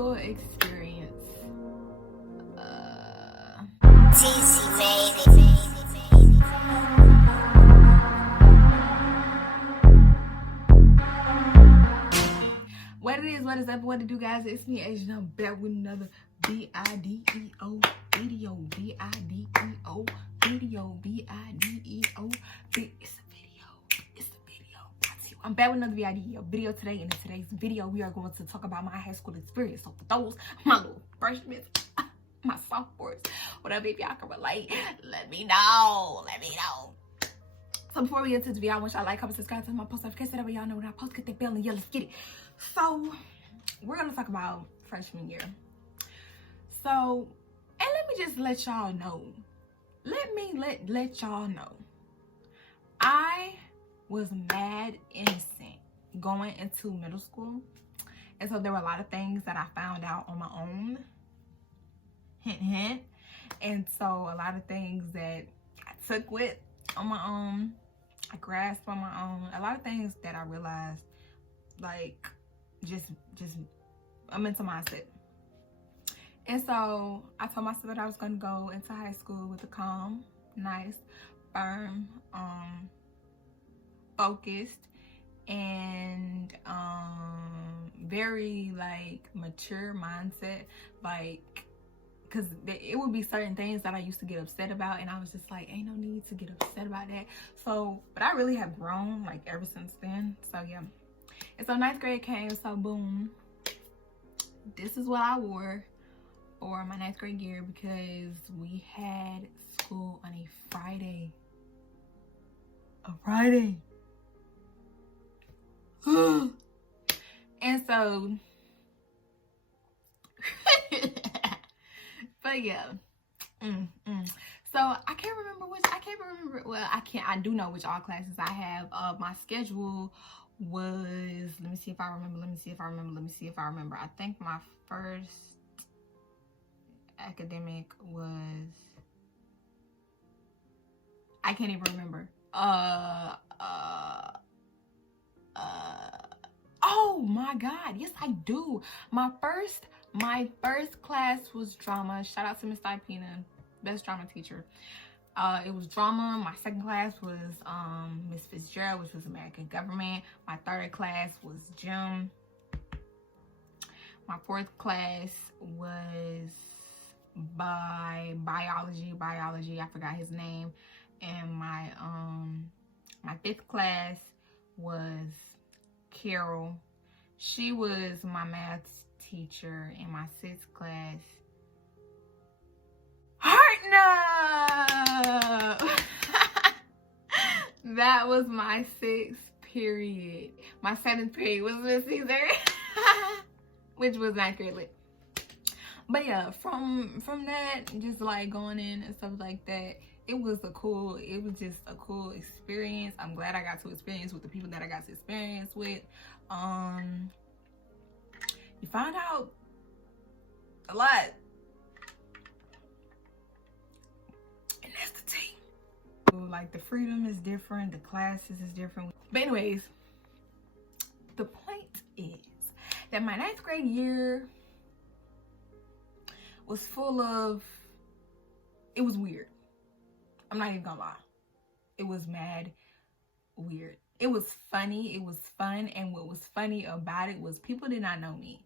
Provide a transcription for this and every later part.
school experience. TC baby. What it is, what is up, what to do, guys? It's me, Aysia. I'm back with another video. I'm back with another video today. And in today's video, we are going to talk about my high school experience. So for those, my little freshmen, my sophomores, whatever, if y'all can relate, let me know. So before we get into the video, I want y'all to like, comment, subscribe to my post notifications, whatever y'all know when I post, get that bell and yeah, let's get it. So we're gonna talk about freshman year. So, and let me just let y'all know. Let y'all know. I was mad innocent going into middle school. And so there were a lot of things that I found out on my own. Hint, hint. And so a lot of things that I took with on my own, I grasped on my own. A lot of things that I realized, like, just a mental mindset. And so I told myself that I was going to go into high school with a calm, nice, firm, focused, and very, like, mature mindset. Like, because it would be certain things that I used to get upset about, and I was just like, ain't no need to get upset about that. So, but I really have grown, like, ever since then. So, yeah. And so, ninth grade came, so boom. This is what I wore for my ninth grade year because we had school on a Friday. A Friday. And so... But yeah, so I can't remember, well, I do know which all classes I have. My schedule was, let me see if I remember. I think my first academic was, I can't even remember. Oh my God, yes I do. My first class was drama. Shout out to Miss Dipina, best drama teacher. It was drama. My second class was Miss Fitzgerald, which was American Government. My third class was gym. My fourth class was biology. I forgot his name. And my fifth class was Carol. She was my math teacher. In my sixth class, that was my sixth period. My seventh period was Miss Caesar, which was ninth grade lit. But yeah, from that, just like going in and stuff like that, it was just a cool experience. I'm glad I got to experience with the people that I got to experience with. You find out a lot. And that's the tea. Like, the freedom is different, the classes is different. But anyways, the point is that my ninth grade year was full of, it was weird. I'm not even gonna lie. It was mad weird. It was funny, it was fun, and what was funny about it was people did not know me.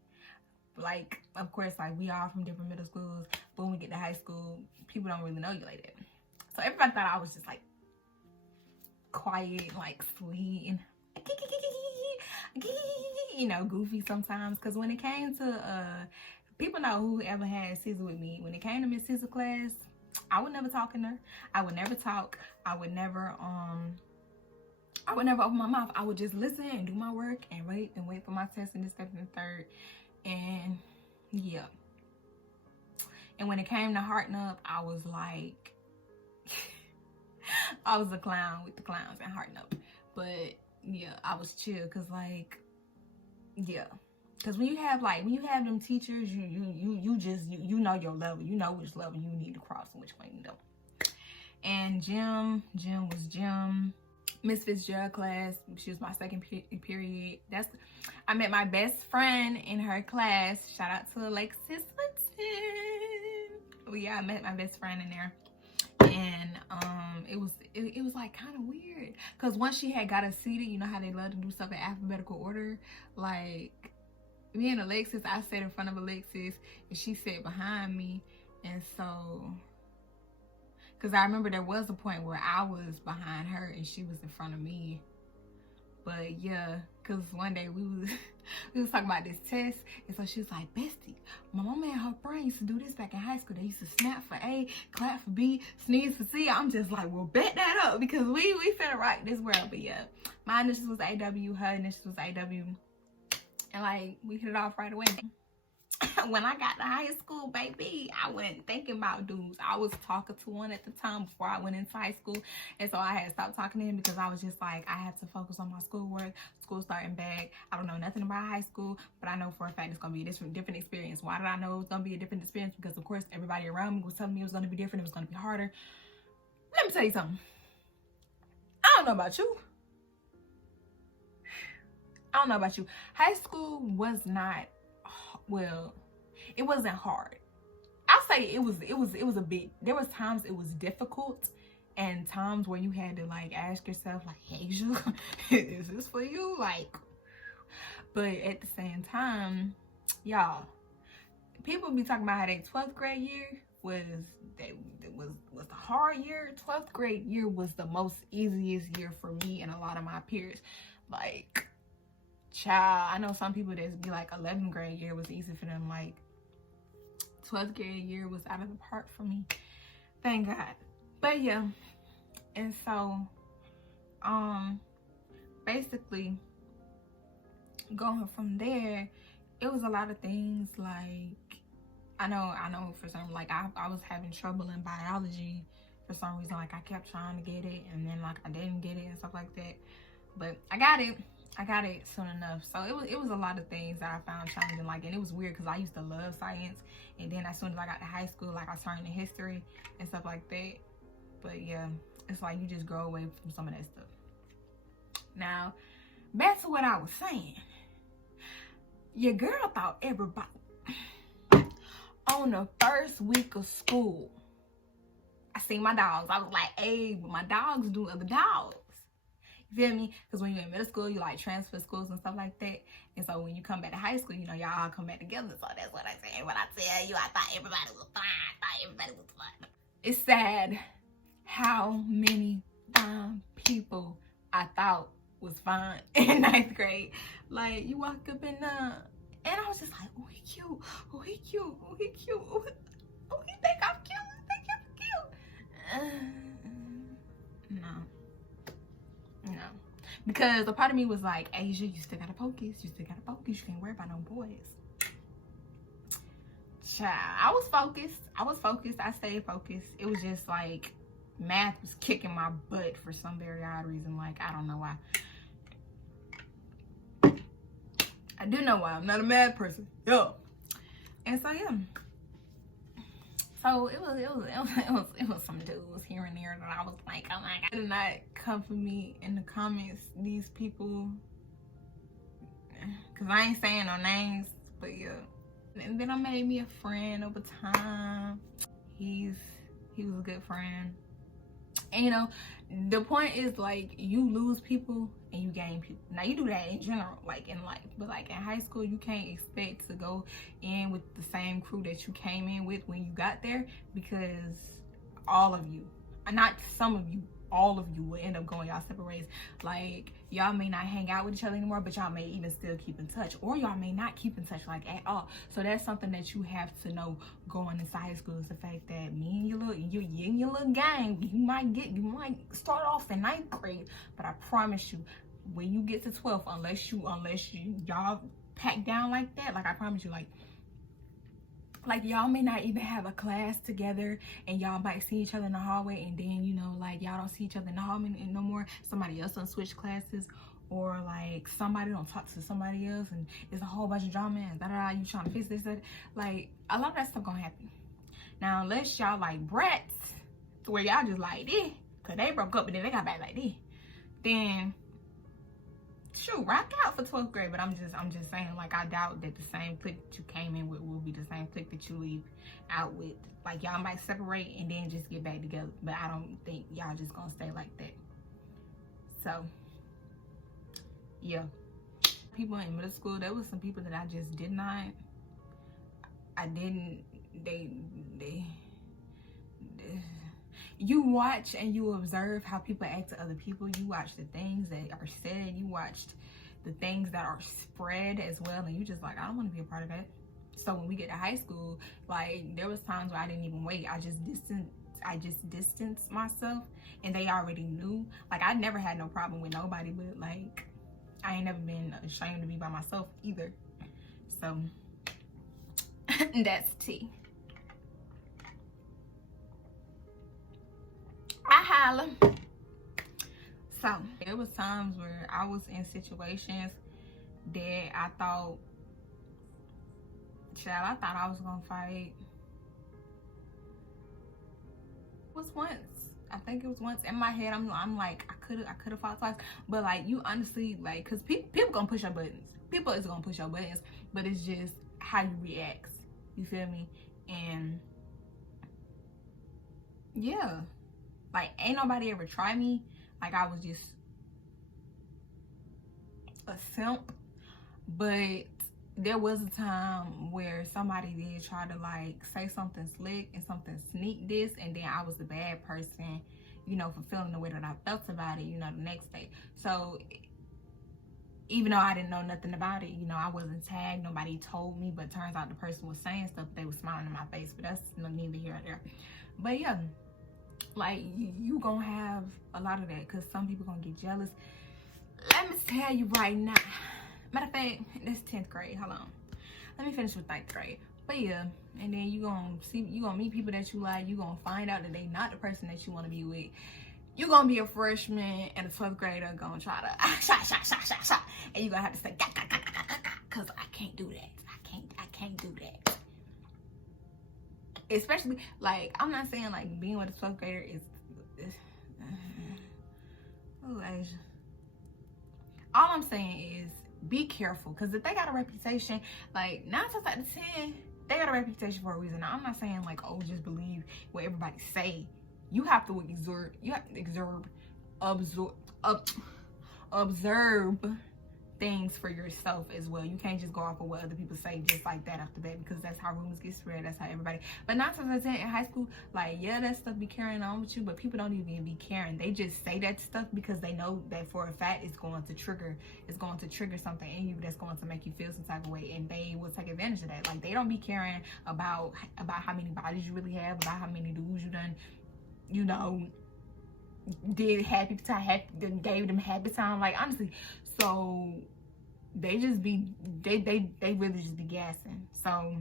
Like, of course, like, we all from different middle schools, but when we get to high school, people don't really know you like that. So everybody thought I was just, like, quiet, like, sweet, and you know, goofy sometimes. Because when it came to, people know whoever had scissor with me, when it came to Miss Scissor class, I would never talk in her. I would never talk. I would never open my mouth. I would just listen and do my work and wait for my test and this, that, and the third. And yeah. And when it came to Hearten Up, I was like, I was a clown with the clowns and Hearten Up. But yeah, I was chill, cause like, yeah. Cause when you have them teachers, you know your level. You know which level you need to cross and which one you don't. And gym was gym. Miss Fitzgerald class. She was my second period. I met my best friend in her class. Shout out to Alexis Winston. Well, yeah, I met my best friend in there. And it was like kind of weird, because once she had got us seated, you know how they love to do stuff in alphabetical order. Like me and Alexis, I sat in front of Alexis and she sat behind me. And so, because I remember there was a point where I was behind her and she was in front of me. But yeah, because one day we was talking about this test, and so she was like, bestie, my mama and her friend used to do this back in high school. They used to snap for A, clap for B, sneeze for C. I'm just like, well, bet that up, because we finna rock this world. But yeah, my initials was AW, her initials was AW, and like we hit it off right away. When I got to high school, baby, I wasn't thinking about dudes. I was talking to one at the time before I went into high school. And so I had stopped talking to him because I was just like, I had to focus on my schoolwork. School starting back. I don't know nothing about high school, but I know for a fact it's going to be a different experience. Why did I know it was going to be a different experience? Because, of course, everybody around me was telling me it was going to be different. It was going to be harder. Let me tell you something. I don't know about you. I don't know about you. High school was not, well, it wasn't hard. I'll say it was a bit, there was times it was difficult, and times where you had to like ask yourself like, Aysia, is this for you? Like, but at the same time, y'all, people be talking about how their 12th grade year was the hard year. 12th grade year was the most easiest year for me and a lot of my peers. Like, child, I know some people that be like 11th grade year was easy for them. Like 12th grade year was out of the park for me. Thank God. But yeah, and so basically going from there, it was a lot of things. Like I know for some, like I was having trouble in biology for some reason. Like I kept trying to get it, and then like I didn't get it and stuff like that. But I got it soon enough. So it was a lot of things that I found challenging. Like, and it was weird because I used to love science, and then as soon as I got to high school, like I turned to history and stuff like that. But yeah, it's like you just grow away from some of that stuff. Now, back to what I was saying. Your girl thought everybody on the first week of school, I seen my dogs. I was like, hey, but my dogs do other dogs. You feel me? Because when you're in middle school, you like transfer schools and stuff like that. And so when you come back to high school, you know, y'all all come back together. So that's what I said. When I tell you, I thought everybody was fine. I thought everybody was fine. It's sad how many fine people I thought was fine in 9th grade. Like, you walk up in and I was just like, oh, he cute. Oh, he cute. Oh, he cute. Oh, he think I'm cute. He think I'm cute. No. Because a part of me was like, Aysia, you still gotta focus. You still gotta focus. You can't worry about no boys. Child, I was focused. I stayed focused. It was just like math was kicking my butt for some very odd reason. Like, I don't know why. I do know why. I'm not a math person. Yeah. And so yeah. So it was some dudes here and there that I was like, oh my God. Do not come for me in the comments, these people, because I ain't saying no names, but yeah. And then I made me a friend over time. He was a good friend. And you know, the point is, like, you lose people and you gain people. Now, you do that in general, like in life, but like in high school, you can't expect to go in with the same crew that you came in with when you got there, because all of you, not some of you, all of you will end up going y'all separate ways. Like, y'all may not hang out with each other anymore, but y'all may even still keep in touch, or y'all may not keep in touch like at all. So that's something that you have to know going into high school, is the fact that me and your little gang, you might start off in 9th grade, but I promise you, when you get to 12th, unless y'all pack down like that, like I promise you, like y'all may not even have a class together, and y'all might see each other in the hallway, and then, you know, like y'all don't see each other in the hallway no more. Somebody else done switch classes, or like somebody don't talk to somebody else, and there's a whole bunch of drama and da-da-da, you trying to fix this, that. Like, a lot of that stuff gonna happen. Now, unless y'all like brats, to where y'all just like this, cause they broke up and then they got back like this. then shoot, rock out for 12th grade. But I'm just saying, like, I doubt that the same clique that you came in with will be the same clique that you leave out with. Like, y'all might separate and then just get back together, but I don't think y'all just gonna stay like that. So yeah, people in middle school, there was some people that I just did not, you watch and you observe how people act to other people. You watch the things that are said, you watched the things that are spread as well, and you just like, I don't want to be a part of that. So when we get to high school, like, there was times where I didn't even wait. I just distanced myself, and they already knew. Like, I never had no problem with nobody, but like, I ain't never been ashamed to be by myself either. So that's tea. I holla. So there was times where I was in situations that I thought, child, I thought I was gonna fight. It was once. I think it was once in my head. I'm like, I could have fought twice, but like, you honestly, like, cause people gonna push your buttons. People is gonna push your buttons, but it's just how you react. You feel me? And yeah, like, ain't nobody ever try me. Like, I was just a simp. But there was a time where somebody did try to like say something slick and something sneak this, and then I was the bad person, you know, for feeling the way that I felt about it, you know, the next day. So even though I didn't know nothing about it, you know, I wasn't tagged, nobody told me, but turns out the person was saying stuff, they were smiling in my face, but that's neither here nor there. But yeah, like, you gonna have a lot of that, because some people gonna get jealous. Let me tell you right now, matter of fact, that's 10th grade. Hold on, let me finish with 9th grade. But yeah, and then you gonna meet people that you like. You gonna find out that they not the person that you want to be with. You gonna be a freshman and a 12th grader gonna try to shot, and you gonna have to say because I can't do that. I can't do that. Especially, like, I'm not saying like being with a 12th grader is oh, Aysia. All I'm saying is be careful, because if they got a reputation, like 9 times out of 10, they got a reputation for a reason. Now, I'm not saying like, oh, just believe what everybody say. You have to observe things for yourself as well. You can't just go off of what other people say just like that off the bat, because that's how rumors get spread. That's how everybody. But 9 times out of 10 in high school, like, yeah, that stuff be carrying on with you, but people don't even be caring. They just say that stuff because they know that for a fact it's going to trigger something in you that's going to make you feel some type of way, and they will take advantage of that. Like, they don't be caring about how many bodies you really have, about how many dudes you done, you know, did happy time, gave them happy time. Like, honestly, so they just be they really just be gassing. So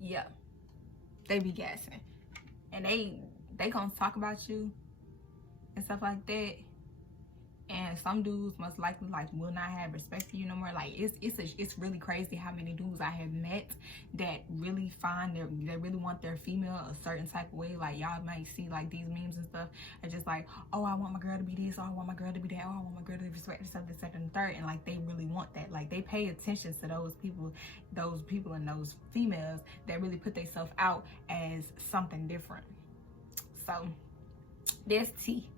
yeah, they be gassing, and they gonna talk about you and stuff like that. And some dudes most likely like will not have respect for you no more. Like, it's really crazy how many dudes I have met that really they really want their female a certain type of way. Like, y'all might see like these memes and stuff, and just like, oh, I want my girl to be this, oh, I want my girl to be that, oh, I want my girl to respect herself, this, second, and third. And like, they really want that. Like, they pay attention to those people and those females that really put themselves out as something different. So there's tea.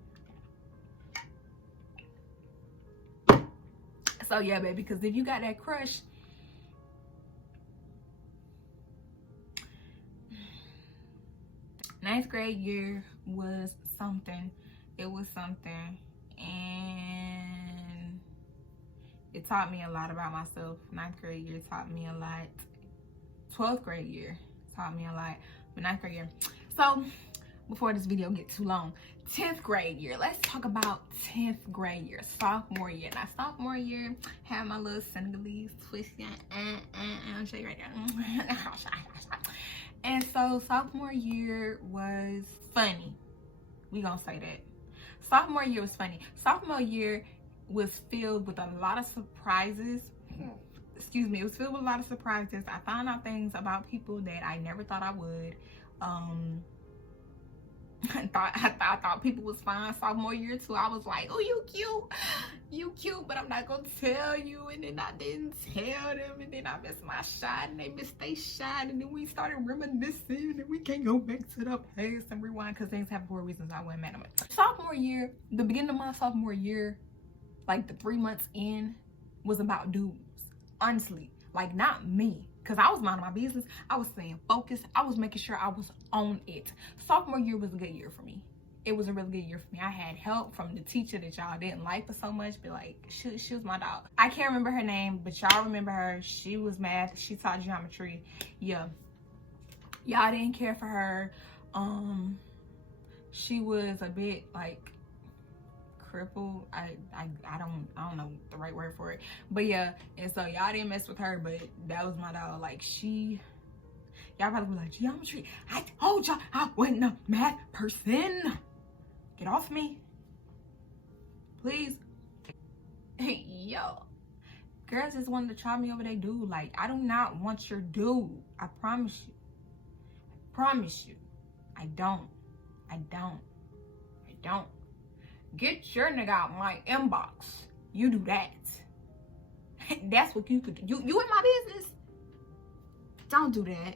So yeah, baby, because if you got that crush, ninth grade year was something. It was something, and it taught me a lot about myself. 9th grade year taught me a lot. 12th grade year taught me a lot, but 9th grade year. So before this video gets too long, 10th grade year. Let's talk about 10th grade year, sophomore year. Now, sophomore year, had my little Senegalese twist. I'll show you right now. And so sophomore year was funny. We gonna say that. Sophomore year was funny. Sophomore year was filled with a lot of surprises. Excuse me, it was filled with a lot of surprises. I found out things about people that I never thought I would. I thought people was fine. Sophomore year too, I was like, oh, you cute, but I'm not gonna tell you. And then I didn't tell them, and then I missed my shot, and they missed their shot, and then we started reminiscing, and we can't go back to the past and rewind because things happen for reasons. I wasn't mad at them. Sophomore year, the beginning of my sophomore year, like the 3 months in, was about dudes. Honestly, like not me. Because I was minding my business. I was staying focused. I was making sure I was on it. Sophomore year was a good year for me. It was a really good year for me. I had help from the teacher that y'all didn't like for so much. But like, she was my dog. I can't remember her name, but y'all remember her. She was math. She taught geometry. Yeah. Y'all didn't care for her. She was a bit like crippled. I don't know the right word for it, but yeah. And so y'all didn't mess with her, but that was my dog. Like y'all probably be like, geometry, I told y'all I wasn't a math person. Get off me, please. Yo, girls just wanted to try me over they dude. Like, I do not want your dude. I promise you. I don't. Get your nigga out my inbox. You do that. That's what you could do. You in my business. Don't do that.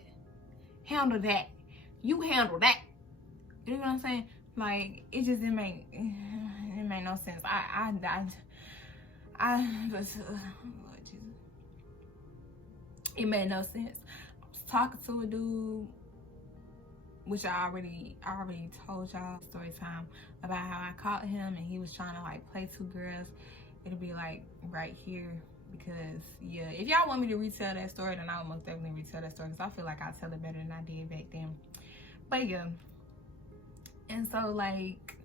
Handle that. You handle that. You know what I'm saying? Like, it make no sense. It made no sense. I was talking to a dude, which I already told y'all story time about how I caught him and he was trying to like play two girls. It'll be like right here, because yeah, if y'all want me to retell that story, then I will most definitely retell that story, because I feel like I tell it better than I did back then. But yeah, and so like,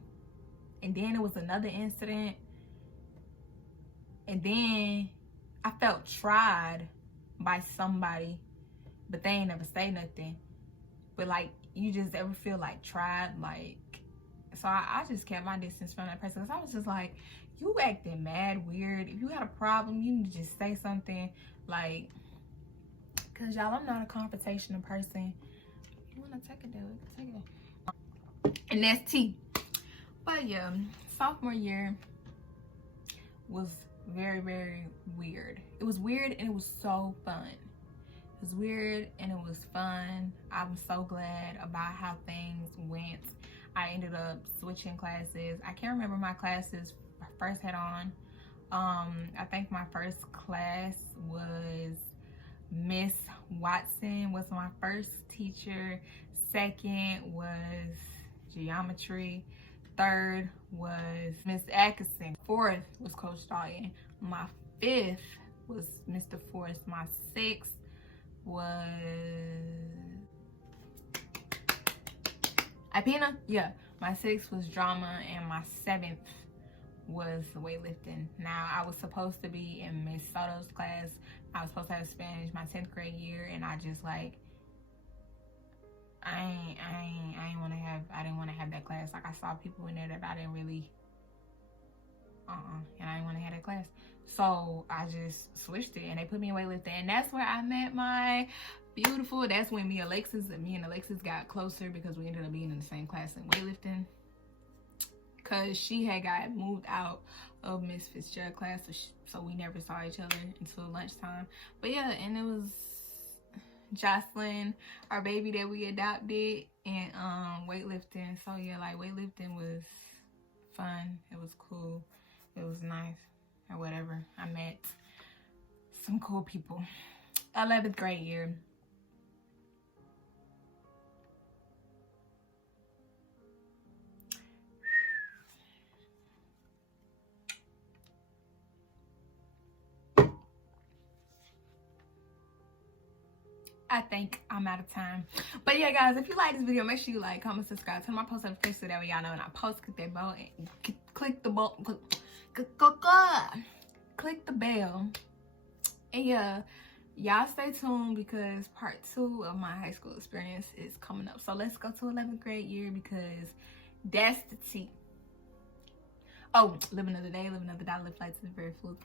and then it was another incident, and then I felt tried by somebody, but they ain't never say nothing. But like, you just ever feel like tried, like, so I just kept my distance from that person, because I was just like, you acting mad weird. If you got a problem, you need to just say something, like, because y'all, I'm not a confrontational person. You want to take it there, take it there. And that's tea. But yeah, sophomore year was very, very weird. It was weird, and it was so fun. It was weird and it was fun. I'm so glad about how things went. I ended up switching classes. I can't remember my classes I first had on. I think my first class was Miss Watson was my first teacher. Second was geometry. Third was Miss Atkinson. Fourth was Coach Dalton. My fifth was Mr. Forrest. My sixth was Ipina. Yeah, my sixth was drama, and my seventh was weightlifting. Now, I was supposed to be in Miss Soto's class. I was supposed to have Spanish my 10th grade year, and I just like, I didn't want to have that class. Like, I saw people in there that I didn't really and I didn't want to have that class. So I just switched it, and they put me in weightlifting, and that's where I met my beautiful, that's when me and Alexis got closer, because we ended up being in the same class in weightlifting, because she had got moved out of Miss Fitzgerald class, so we never saw each other until lunchtime. But yeah, and it was Jocelyn, our baby that we adopted, and weightlifting. So yeah, like, weightlifting was fun. It was cool. It was nice, or whatever. I met some cool people. 11th grade year. I think I'm out of time. But yeah, guys, if you like this video, make sure you like, comment, subscribe, turn my post notifications so that way y'all know when I post. Click that bell and click the bell. Click the bell. And yeah, y'all stay tuned, because part 2 of my high school experience is coming up. So let's go to 11th grade year, because that's the tea. Oh, live another day, live another dollar, live life to the very full.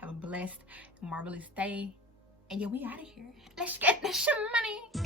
Have a blessed, marvelous day. And yeah, we out of here. Let's get this money.